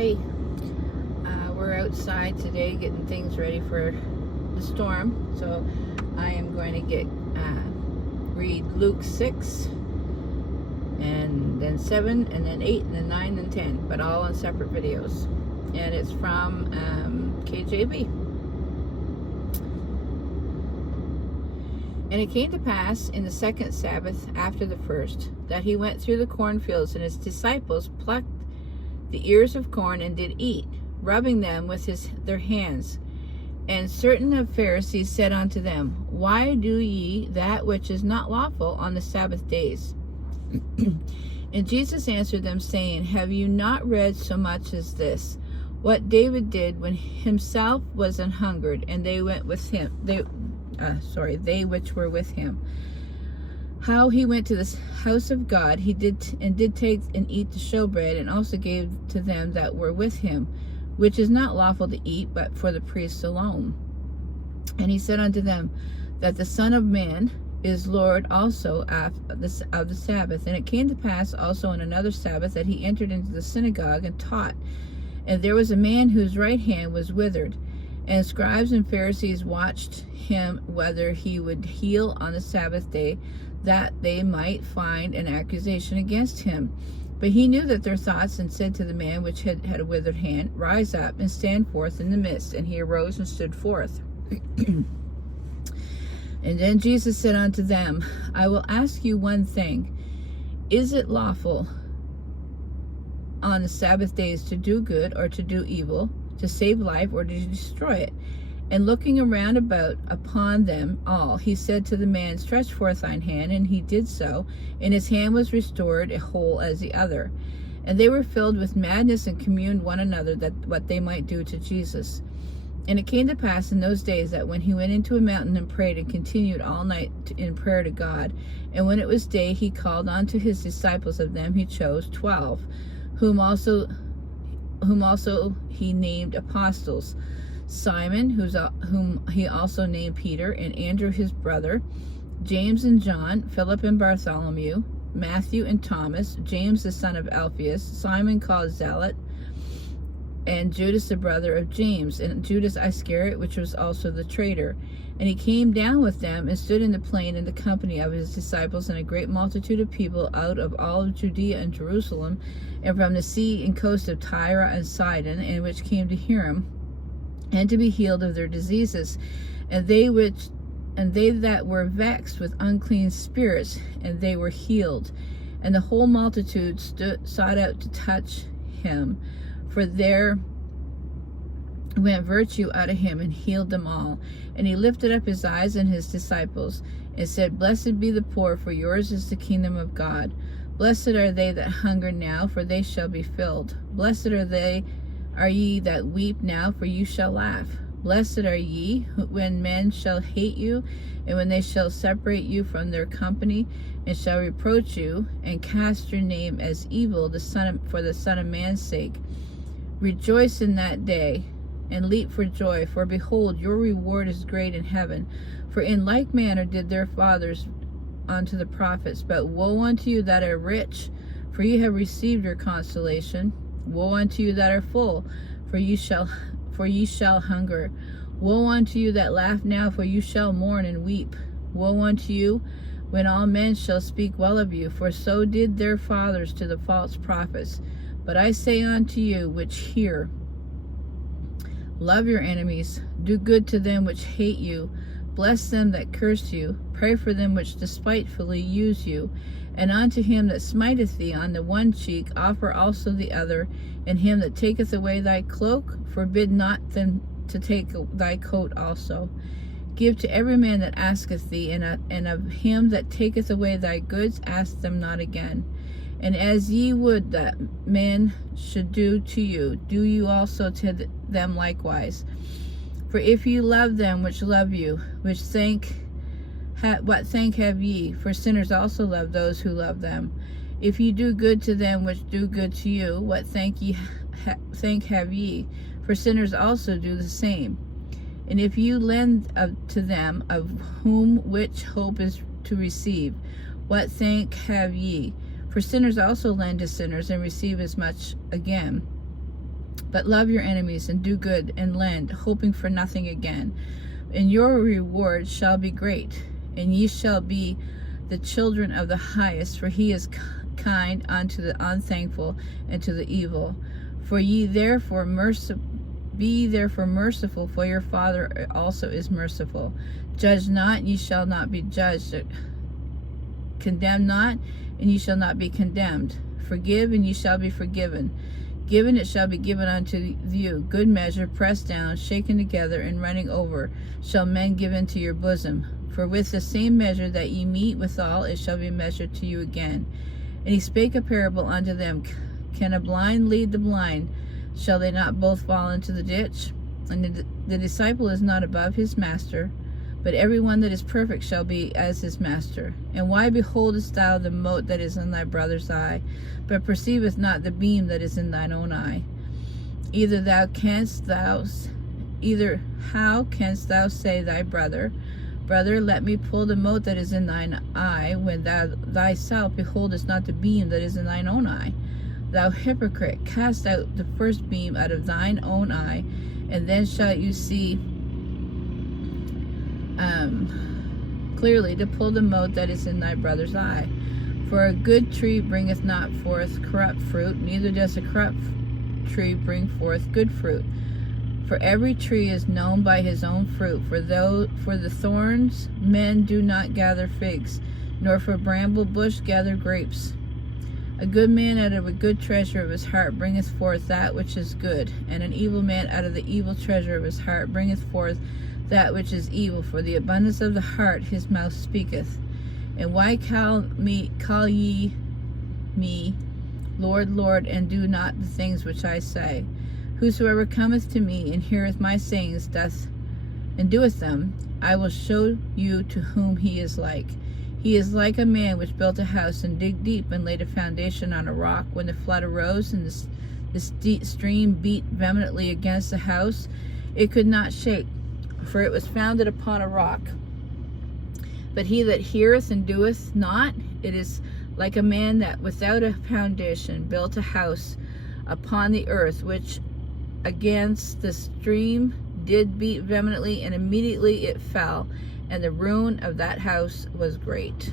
Hi, we're outside today getting things ready for the storm. So I am going to read Luke 6 and then 7 and then 8 and then 9 and 10, but all on separate videos. And it's from KJV. And it came to pass in the second Sabbath after the first, that he went through the cornfields, and his disciples plucked the ears of corn and did eat, rubbing them with their hands. And certain of Pharisees said unto them, Why do ye that which is not lawful on the Sabbath days? And Jesus answered them, saying, Have you not read so much as this, what David did when himself was an hungered, and they went with him, they which were with him, how he went to the house of God, he did take and eat the showbread, and also gave to them that were with him, which is not lawful to eat, but for the priests alone. And he said unto them, that the Son of Man is Lord also of the Sabbath. And it came to pass also on another Sabbath, that he entered into the synagogue and taught. And there was a man whose right hand was withered. And scribes and Pharisees watched him whether he would heal on the Sabbath day, that they might find an accusation against him. But he knew that their thoughts, and said to the man which had a withered hand, Rise up and stand forth in the midst. And he arose and stood forth. And then Jesus said unto them, I will ask you one thing. Is it lawful on the Sabbath days to do good or to do evil, to save life or to destroy it? And looking around about upon them all, he said to the man, Stretch forth thine hand. And he did so, and his hand was restored whole as the other. And they were filled with madness, and communed one another that what they might do to Jesus. And it came to pass in those days, that when he went into a mountain and prayed, and continued all night in prayer to God, and when it was day, he called unto his disciples. Of them he chose 12, whom also he named apostles: Simon, whom he also named Peter, and Andrew his brother, James and John, Philip and Bartholomew, Matthew and Thomas, James the son of Alphaeus, Simon called Zealot, and Judas the brother of James, and Judas Iscariot, which was also the traitor. And he came down with them, and stood in the plain in the company of his disciples, and a great multitude of people out of all of Judea and Jerusalem, and from the sea and coast of Tyre and Sidon, and which came to hear him, and to be healed of their diseases. And they that were vexed with unclean spirits, and they were healed. And the whole multitude sought out to touch him, for there went virtue out of him, and healed them all. And he lifted up his eyes on his disciples, and said, Blessed be the poor, for yours is the kingdom of God. Blessed are they that hunger now, for they shall be filled. Blessed are ye that weep now, for you shall laugh. Blessed are ye when men shall hate you, and when they shall separate you from their company, and shall reproach you, and cast your name as evil for the Son of Man's sake. Rejoice in that day, and leap for joy, for behold, your reward is great in heaven. For in like manner did their fathers unto the prophets. But woe unto you that are rich, for ye have received your consolation. Woe unto you that are full, for ye shall hunger. Woe unto you that laugh now, for you shall mourn and weep. Woe unto you when all men shall speak well of you, for so did their fathers to the false prophets. But I say unto you which hear, love your enemies, do good to them which hate you, bless them that curse you, pray for them which despitefully use you. And unto him that smiteth thee on the one cheek offer also the other, and him that taketh away thy cloak forbid not them to take thy coat also. Give to every man that asketh thee, and of him that taketh away thy goods ask them not again. And as ye would that men should do to you, do you also to them likewise. For if ye love them which love you, what thank have ye? For sinners also love those who love them. If ye do good to them which do good to you, what thank have ye? For sinners also do the same. And if you lend to them, of whom which hope is to receive, what thank have ye? For sinners also lend to sinners, and receive as much again. But love your enemies, and do good, and lend, hoping for nothing again. And your reward shall be great, and ye shall be the children of the highest, for he is kind unto the unthankful and to the evil. For ye therefore be therefore merciful, for your Father also is merciful. Judge not, and ye shall not be judged. Condemn not, and ye shall not be condemned. Forgive, and ye shall be forgiven. Given, it shall be given unto you. Good measure, pressed down, shaken together, and running over, shall men give into your bosom. For with the same measure that ye mete withal, it shall be measured to you again. And he spake a parable unto them. Can a blind lead the blind? Shall they not both fall into the ditch? And the disciple is not above his master, but every one that is perfect shall be as his master. And why beholdest thou the mote that is in thy brother's eye, but perceivest not the beam that is in thine own eye? How canst thou say thy brother, Brother, let me pull the mote that is in thine eye, when thou thyself beholdest not the beam that is in thine own eye? Thou hypocrite, cast out the first beam out of thine own eye, and then shalt you see clearly to pull the mote that is in thy brother's eye. For a good tree bringeth not forth corrupt fruit, neither does a corrupt tree bring forth good fruit. For every tree is known by his own fruit. For the thorns men do not gather figs, nor for bramble bush gather grapes. A good man out of a good treasure of his heart bringeth forth that which is good, and an evil man out of the evil treasure of his heart bringeth forth that which is evil. For the abundance of the heart his mouth speaketh. And why call ye me, Lord, Lord, and do not the things which I say? Whosoever cometh to me and heareth my sayings and doeth them, I will show you to whom he is like. He is like a man which built a house and digged deep and laid a foundation on a rock. When the flood arose and the stream beat vehemently against the house, it could not shake, for it was founded upon a rock. But he that heareth and doeth not, it is like a man that without a foundation built a house upon the earth, which against the stream did beat vehemently, and immediately it fell, and the ruin of that house was great.